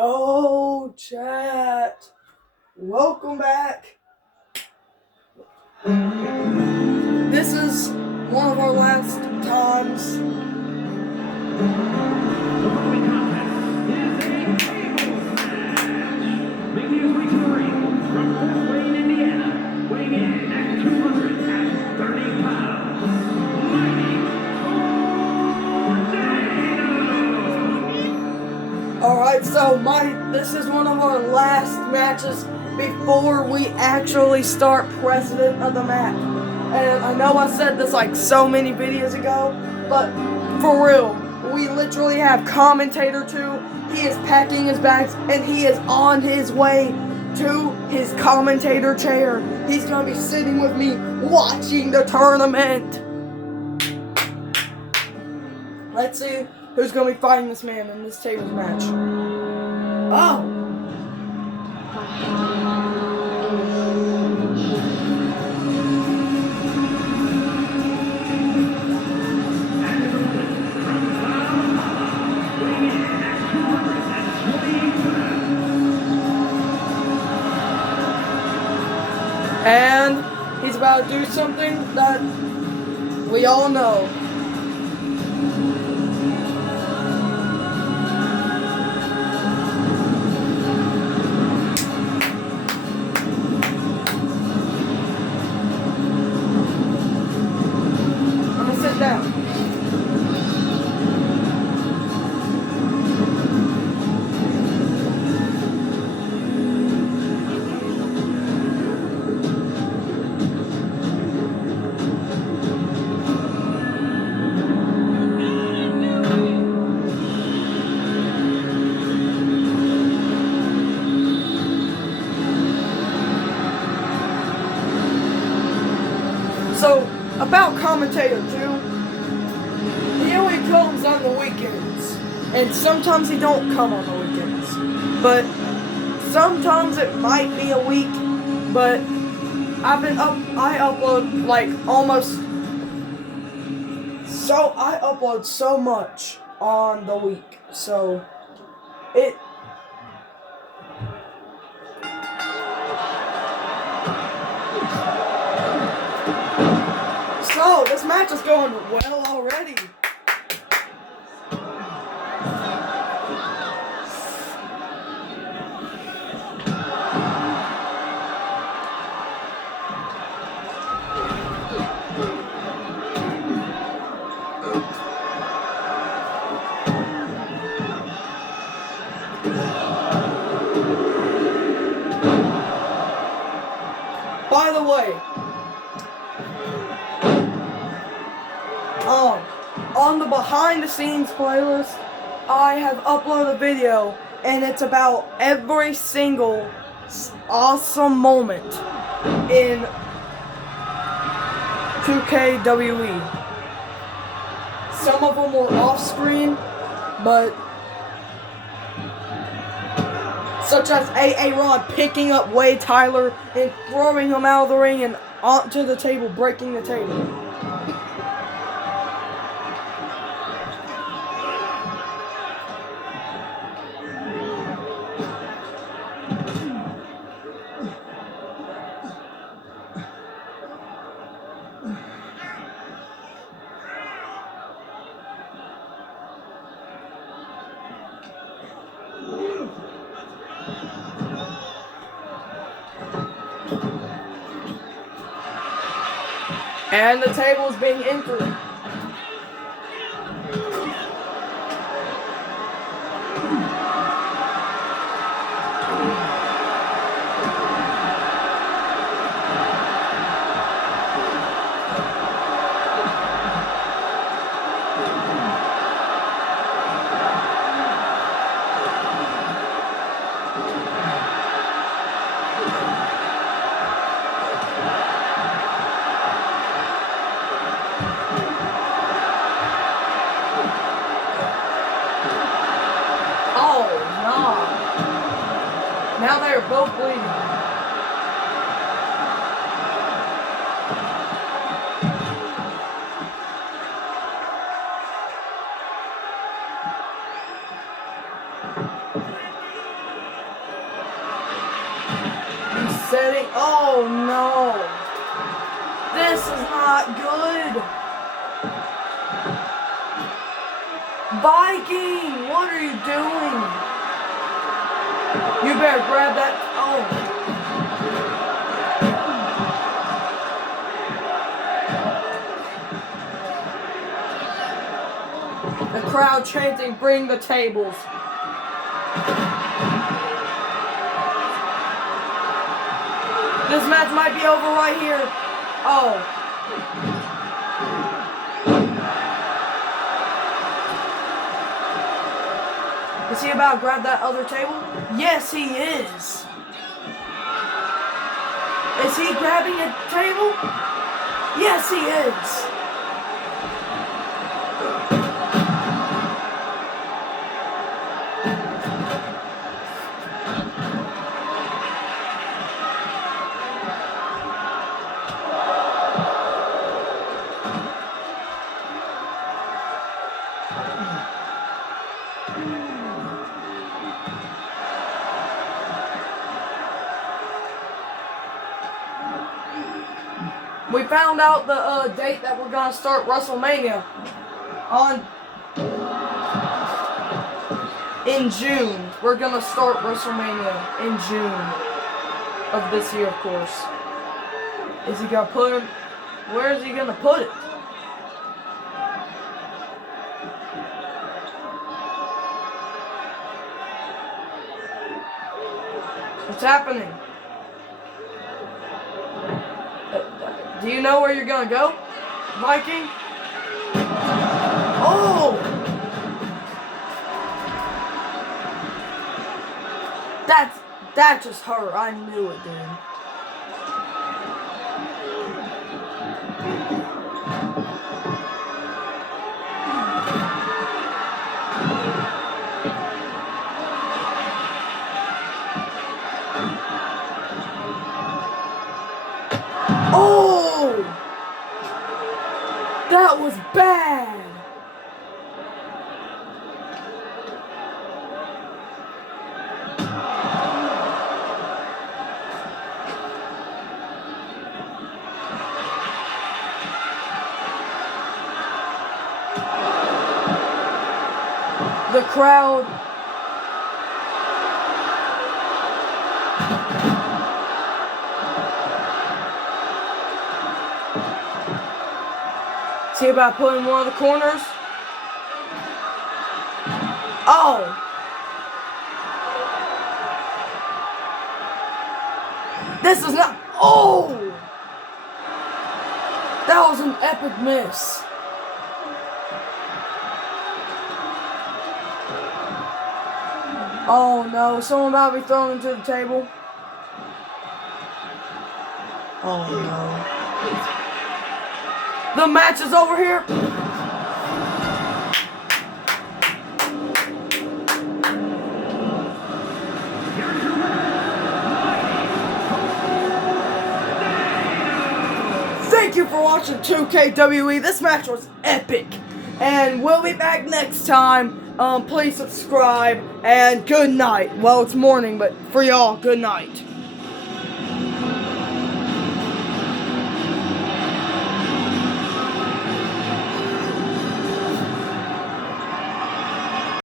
Yo, chat. Welcome back. This is one of our last times. The following contest is a tables match. Making his way to the ring from Fort Wayne, Indiana, weighing in at 230 pounds, Alright, so this is one of our last matches before we actually start President of the Match. And I know I said this like so many videos ago, but for real, we literally have Commentator 2. He is packing his bags and he is on his way to his commentator chair. He's going to be sitting with me watching the tournament. Let's see who's going to be fighting this man in this tables match. Oh! And he's about to do something that we all know. I'm gonna sit down. So, about Commentator 2, he only comes on the weekends, and sometimes he don't come on the weekends, but sometimes it might be a week, but I upload like I upload so much on the week, so So, this match is going well already. By the way, on the behind the scenes playlist, I have uploaded a video and it's about every single awesome moment in 2KWE. Some of them were off screen, but such as A.A. Ron picking up Wade Tyler and throwing him out of the ring and onto the table, breaking the table. And the table is being entered. Now they are both bleeding. setting. Oh no. This is not good. Viking, what are you doing? You better grab that. Oh. The crowd chanting, bring the tables. This match might be over right here. Oh. Is he about to grab that other table? Yes, he is. Is he grabbing a table? Yes, he is. We found out the date that we're gonna start WrestleMania on in June. We're gonna start WrestleMania in June of this year, of course. Is he gonna put him? Where is he gonna put it? What's happening? Do you know where you're gonna go, Viking? Oh! That just hurt. I knew it did. Oh! That was bad. The crowd. See about putting one of the corners? Oh! This is not. Oh! That was an epic miss. Oh no, someone about to be thrown into the table. Oh no. The match is over here. Thank you for watching 2KWE. This match was epic. And we'll be back next time. Please subscribe. And good night. Well, it's morning, but for y'all, good night.